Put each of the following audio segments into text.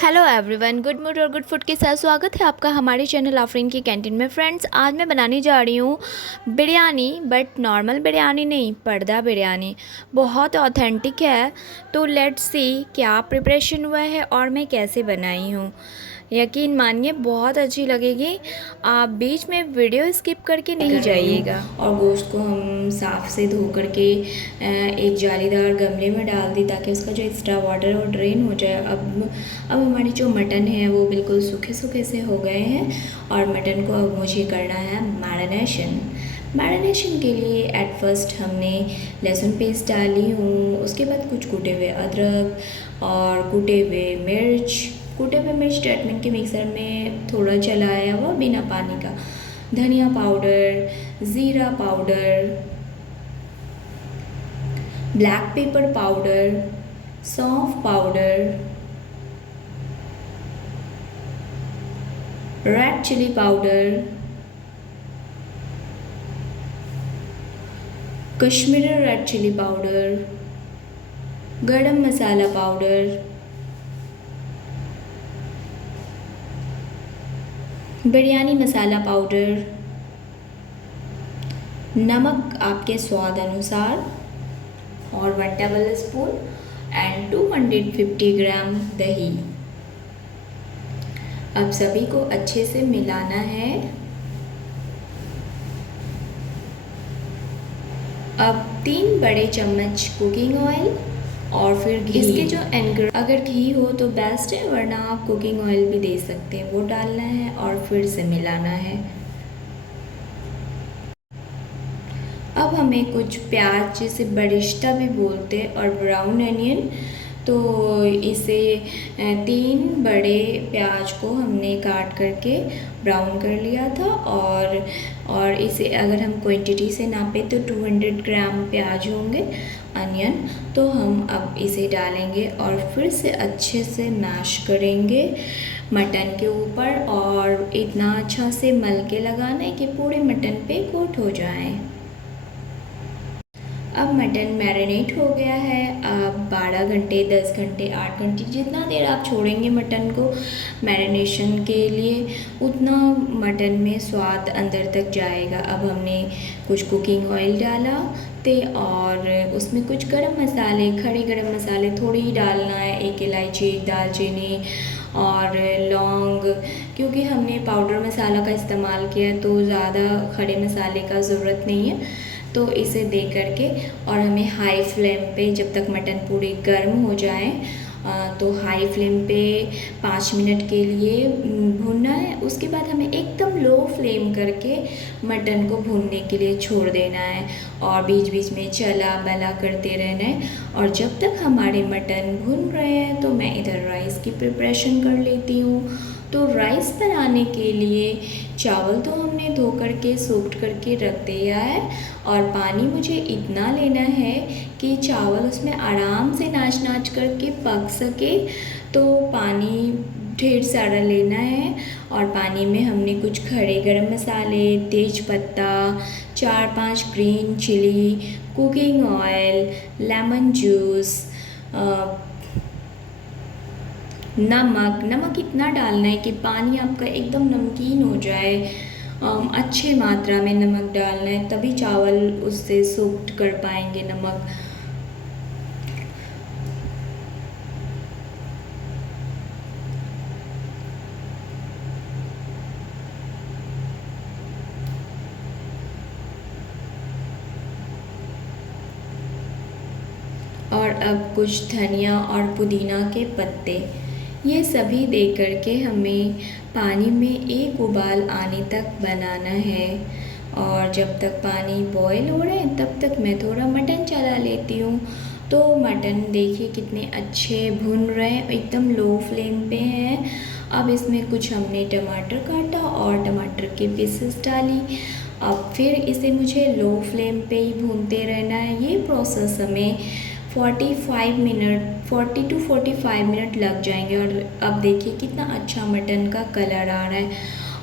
Hello everyone, good mood और good food के साथ स्वागत है आपका हमारे चैनल आफरीन की कैंटीन में। फ्रेंड्स, आज मैं बनाने जा रही हूँ बिरयानी, बट नॉर्मल बिरयानी नहीं, पर्दा बिरयानी। बहुत ऑथेंटिक है। तो लेट्स सी क्या प्रिपरेशन हुआ है और मैं कैसे बनाई हूँ। यकीन मानिए बहुत अच्छी लगेगी। आप बीच में वीडियो स्किप करके नहीं जाइएगा। और गोश्त को हम साफ़ से धो करके एक जालीदार गमले में डाल दी ताकि उसका जो एक्स्ट्रा वाटर है वो ड्रेन हो जाए। अब हमारी जो मटन है वो बिल्कुल सूखे सूखे से हो गए हैं और मटन को अब मुझे करना है मैरिनेशन के लिए एट फर्स्ट हमने लहसुन पेस्ट डाली हूँ, उसके बाद कुछ कूटे हुए अदरक और कूटे हुए मिर्च ट्रीटमेंट के मिक्सर में थोड़ा चलाया हुआ बिना पानी का, धनिया पाउडर, ज़ीरा पाउडर, ब्लैक पेपर पाउडर, सौंफ powder, red chili powder, Kashmiri red chili powder, garam masala powder, biryani masala powder, नमक आपके स्वाद अनुसार और 1 टेबल स्पून एंड 250 ग्राम दही। अब सभी को अच्छे से मिलाना है। अब 3 बड़े चम्मच कुकिंग ऑयल और फिर घी। इसके जो अगर घी हो तो बेस्ट है, वरना आप कुकिंग ऑयल भी दे सकते हैं, वो डालना है और फिर से मिलाना है। अब हमें कुछ प्याज, जिसे बरिश्ता भी बोलते हैं, और ब्राउन अनियन, तो इसे 3 बड़े प्याज को हमने काट करके ब्राउन कर लिया था। और इसे अगर हम क्वांटिटी से नापे तो 200 ग्राम प्याज होंगे, अनियन। तो हम अब इसे डालेंगे और फिर से अच्छे से मैश करेंगे मटन के ऊपर, और इतना अच्छा से मल के लगाना है कि पूरे मटन पे कोट हो जाए। अब मटन मैरिनेट हो गया है। अब 12 घंटे, 10 घंटे, 8 घंटे, जितना देर आप छोड़ेंगे मटन को मैरिनेशन के लिए, उतना मटन में स्वाद अंदर तक जाएगा। अब हमने कुछ कुकिंग ऑयल डाला थे और उसमें कुछ गरम मसाले, खड़े गरम मसाले थोड़ी ही डालना है, 1 इलायची, 1 दालचीनी और लौंग। क्योंकि हमने पाउडर मसाला का इस्तेमाल किया तो ज़्यादा खड़े मसाले का ज़रूरत नहीं है। तो इसे दे करके और हमें हाई फ्लेम पे, जब तक मटन पूरी गर्म हो जाए, तो हाई फ्लेम पे 5 मिनट के लिए भूनना है। उसके बाद हमें एकदम लो फ्लेम करके मटन को भूनने के लिए छोड़ देना है और बीच बीच में चला बला करते रहना है। और जब तक हमारे मटन भून रहे हैं तो मैं इधर राइस की प्रिपरेशन कर लेती हूँ। तो राइस बनाने के लिए चावल तो हमने धो करके सोक्ड करके रख दिया है, और पानी मुझे इतना लेना है कि चावल उसमें आराम से नाच नाच करके पक सके। तो पानी ढेर सारा लेना है, और पानी में हमने कुछ खड़े गरम मसाले, तेज पत्ता, 4-5 green chili, cooking oil, lemon juice, नमक इतना डालना है कि पानी आपका एकदम नमकीन हो जाए। अच्छे मात्रा में नमक डालना है, तभी चावल उससे सोक्ड कर पाएंगे नमक। और अब कुछ धनिया और पुदीना के पत्ते, ये सभी दे करके हमें पानी में 1 उबाल आने तक बनाना है। और जब तक पानी बॉयल हो रहे हैं तब तक मैं थोड़ा मटन चला लेती हूँ। तो मटन देखिए कितने अच्छे भुन रहे हैं, एकदम लो फ्लेम पे हैं। अब इसमें कुछ हमने टमाटर काटा और टमाटर के पीसेस डाली। अब फिर इसे मुझे लो फ्लेम पे ही भूनते रहना है। ये प्रोसेस हमें 40 to 45 मिनट लग जाएंगे। और अब देखिए कितना अच्छा मटन का कलर आ रहा है।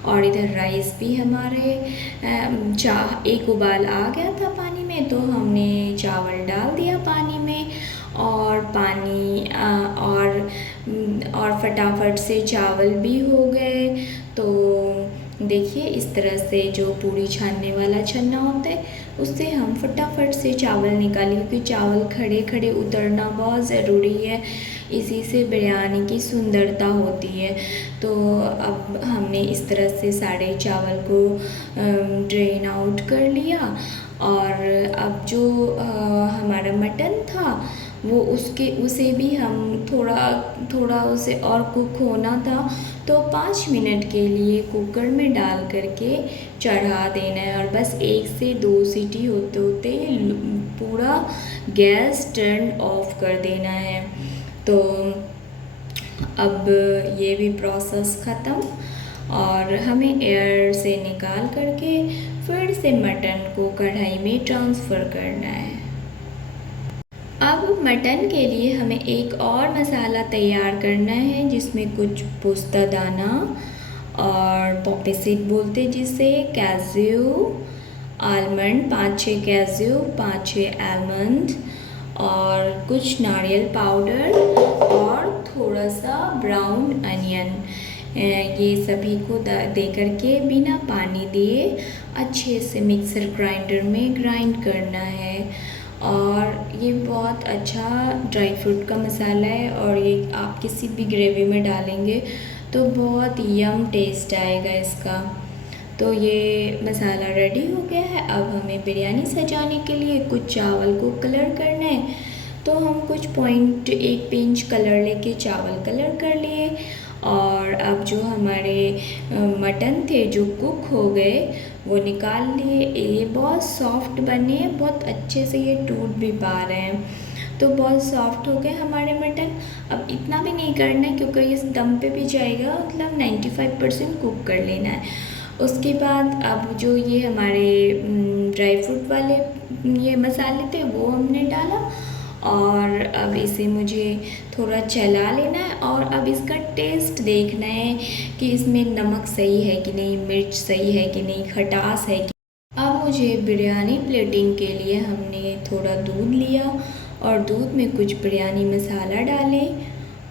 और इधर राइस भी हमारे 1 उबाल आ गया था पानी में, तो हमने चावल डाल दिया पानी में। और पानी और और फटाफट से चावल भी हो गए। तो देखिए इस तरह से जो पूड़ी छानने वाला छन्ना होता है उससे हम फटाफट से चावल निकालें, क्योंकि चावल खड़े खड़े उतरना बहुत ज़रूरी है, इसी से बिरयानी की सुंदरता होती है। तो अब हमने इस तरह से सारे चावल को ड्रेन आउट कर लिया, और अब जो हमारा मटन था वो उसे भी हम थोड़ा उसे और कुक होना था, तो 5 मिनट के लिए कुकर में डाल करके चढ़ा देना है, और बस 1 से 2 सीटी होते होते पूरा गैस टर्न ऑफ कर देना है। तो अब ये भी प्रोसेस ख़त्म, और हमें एयर से निकाल करके फिर से मटन को कढ़ाई में ट्रांसफ़र करना है। अब मटन के लिए हमें एक और मसाला तैयार करना है, जिसमें कुछ पोस्ता दाना और पॉपी सीड बोलते हैं जिसे, कैज़्यू, आलमंड, 5-6 कैज़्यू, 5-6 आलमंड, और कुछ नारियल पाउडर और थोड़ा सा ब्राउन अनियन, ये सभी को दे करके बिना पानी दिए अच्छे से मिक्सर ग्राइंडर में ग्राइंड करना है। और ये बहुत अच्छा ड्राई फ्रूट का मसाला है, और ये आप किसी भी ग्रेवी में डालेंगे तो बहुत यम टेस्ट आएगा इसका। तो ये मसाला रेडी हो गया है। अब हमें बिरयानी सजाने के लिए कुछ चावल को कलर करना है, तो हम कुछ 0.1 पिंच कलर लेके चावल कलर कर लिए, और अब जो हमारे मटन थे जो कुक हो गए वो निकाल लिए। ये बहुत सॉफ्ट बने हैं, बहुत अच्छे से ये टूट भी पा रहे हैं, तो बहुत सॉफ्ट हो गए हमारे मटन। अब इतना भी नहीं करना है क्योंकि इस दम पे भी जाएगा, मतलब 95% कुक कर लेना है। उसके बाद अब जो ये हमारे ड्राई फ्रूट वाले ये मसाले थे वो हमने डाला, और अब इसे मुझे थोड़ा चला लेना है, और अब इसका टेस्ट देखना है कि इसमें नमक सही है कि नहीं, मिर्च सही है कि नहीं, खटास है कि। अब मुझे बिरयानी प्लेटिंग के लिए हमने थोड़ा दूध लिया, और दूध में कुछ बिरयानी मसाला डाले,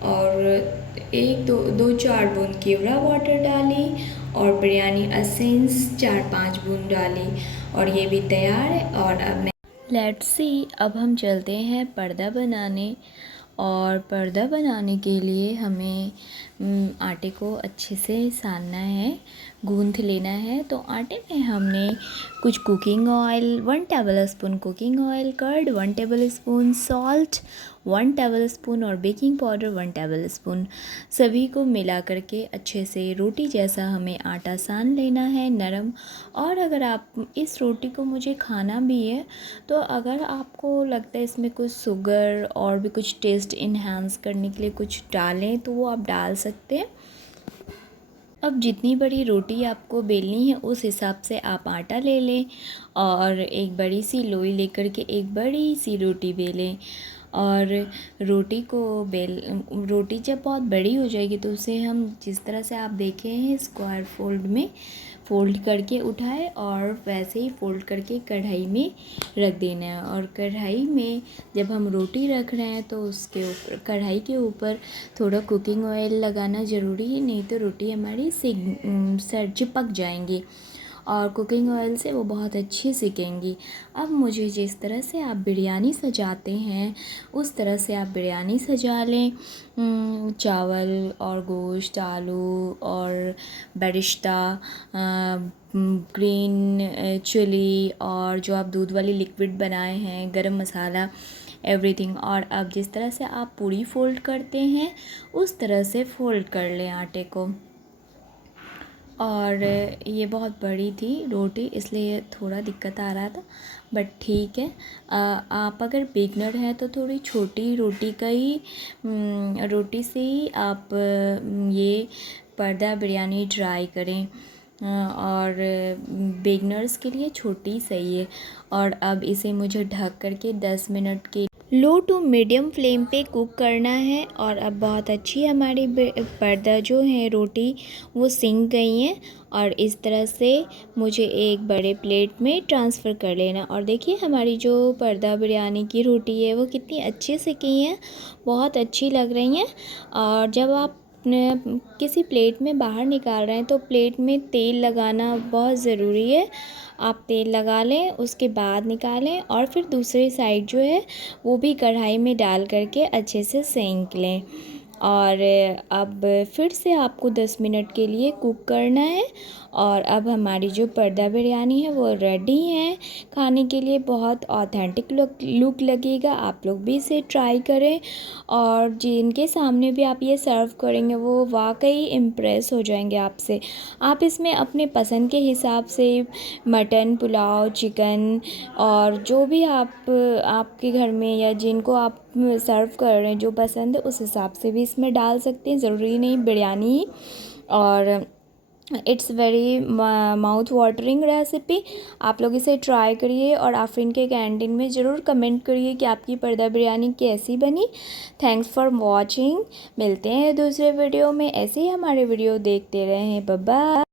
और 1-2-4 बूंद केवड़ा वाटर डाली, और बिरयानी एसेंस 4-5 बूंद डाली, और ये भी तैयार है। और अब मैं लेट्स सी, अब हम चलते हैं पर्दा बनाने, और पर्दा बनाने के लिए हमें आटे को अच्छे से सानना है, गूंथ लेना है। तो आटे में हमने कुछ cooking oil, 1 tablespoon cooking oil, curd 1 tablespoon, salt 1 tablespoon, और बेकिंग पाउडर 1 टेबल स्पून, सभी को मिला करके अच्छे से रोटी जैसा हमें आटा सान लेना है, नरम। और अगर आप इस रोटी को मुझे खाना भी है, तो अगर आपको लगता है इसमें कुछ शुगर और भी कुछ टेस्ट इन्हांस करने के लिए कुछ डालें तो वो आप डाल सकते हैं। अब जितनी बड़ी रोटी आपको बेलनी है उस हिसाब से आप आटा ले लें, और एक बड़ी सी लोई लेकर के एक बड़ी सी रोटी बेलें, और रोटी जब बहुत बड़ी हो जाएगी तो उसे हम जिस तरह से आप देखे हैं स्क्वायर फोल्ड में फ़ोल्ड करके उठाए, और वैसे ही फ़ोल्ड करके कढ़ाई में रख देना है। और कढ़ाई में जब हम रोटी रख रहे हैं तो उसके ऊपर, कढ़ाई के ऊपर थोड़ा कुकिंग ऑयल लगाना ज़रूरी है, नहीं तो रोटी हमारी चिपक जाएंगी, और कुकिंग ऑयल से वो बहुत अच्छी सिकेंगी। अब मुझे जिस तरह से आप बिरयानी सजाते हैं उस तरह से आप बिरयानी सजा लें। चावल और गोश्त, आलू और बेरिश्ता, ग्रीन चिली, और जो आप दूध वाली लिक्विड बनाए हैं, गरम मसाला, एवरीथिंग। और अब जिस तरह से आप पूरी फ़ोल्ड करते हैं उस तरह से फ़ोल्ड कर लें आटे को। और ये बहुत बड़ी थी रोटी, इसलिए थोड़ा दिक्कत आ रहा था, बट ठीक है। आप अगर बिगनर हैं तो थोड़ी छोटी रोटी का ही रोटी से ही आप ये पर्दा बिरयानी ट्राई करें, और बिगनर्स के लिए छोटी सही है। और अब इसे मुझे ढक करके 10 मिनट के लो टू मीडियम फ्लेम पे कुक करना है। और अब बहुत अच्छी हमारी पर्दा जो है रोटी वो सिक गई हैं। और इस तरह से मुझे एक बड़े प्लेट में ट्रांसफ़र कर लेना। और देखिए हमारी जो पर्दा बिरयानी की रोटी है वो कितनी अच्छी सिकी हैं, बहुत अच्छी लग रही हैं। और जब आप किसी प्लेट में बाहर निकाल रहे हैं तो प्लेट में तेल लगाना बहुत ज़रूरी है। आप तेल लगा लें, उसके बाद निकालें और फिर दूसरी साइड जो है वो भी कढ़ाई में डाल करके अच्छे से सेंक लें। और अब फिर से आपको 10 मिनट के लिए कुक करना है। और अब हमारी जो पर्दा बिरयानी है वो रेडी है खाने के लिए। बहुत ऑथेंटिक लुक लगेगा, आप लोग भी इसे ट्राई करें। और जिनके सामने भी आप ये सर्व करेंगे वो वाकई इम्प्रेस हो जाएंगे आपसे। आप इसमें अपने पसंद के हिसाब से मटन, पुलाव, चिकन और जो भी आपके घर में या जिनको आप सर्व कर रहे हैं जो पसंद है उस हिसाब से भी इसमें डाल सकते हैं, ज़रूरी नहीं बिरयानी ही। और it's very mouth watering recipe. आप लोग इसे ट्राई करिए और आफरीन के कैंटीन में ज़रूर कमेंट करिए कि आपकी पर्दा बिरयानी कैसी बनी। Thanks for watching. मिलते हैं दूसरे वीडियो में, ऐसे ही हमारे वीडियो देखते रहें। Bye bye.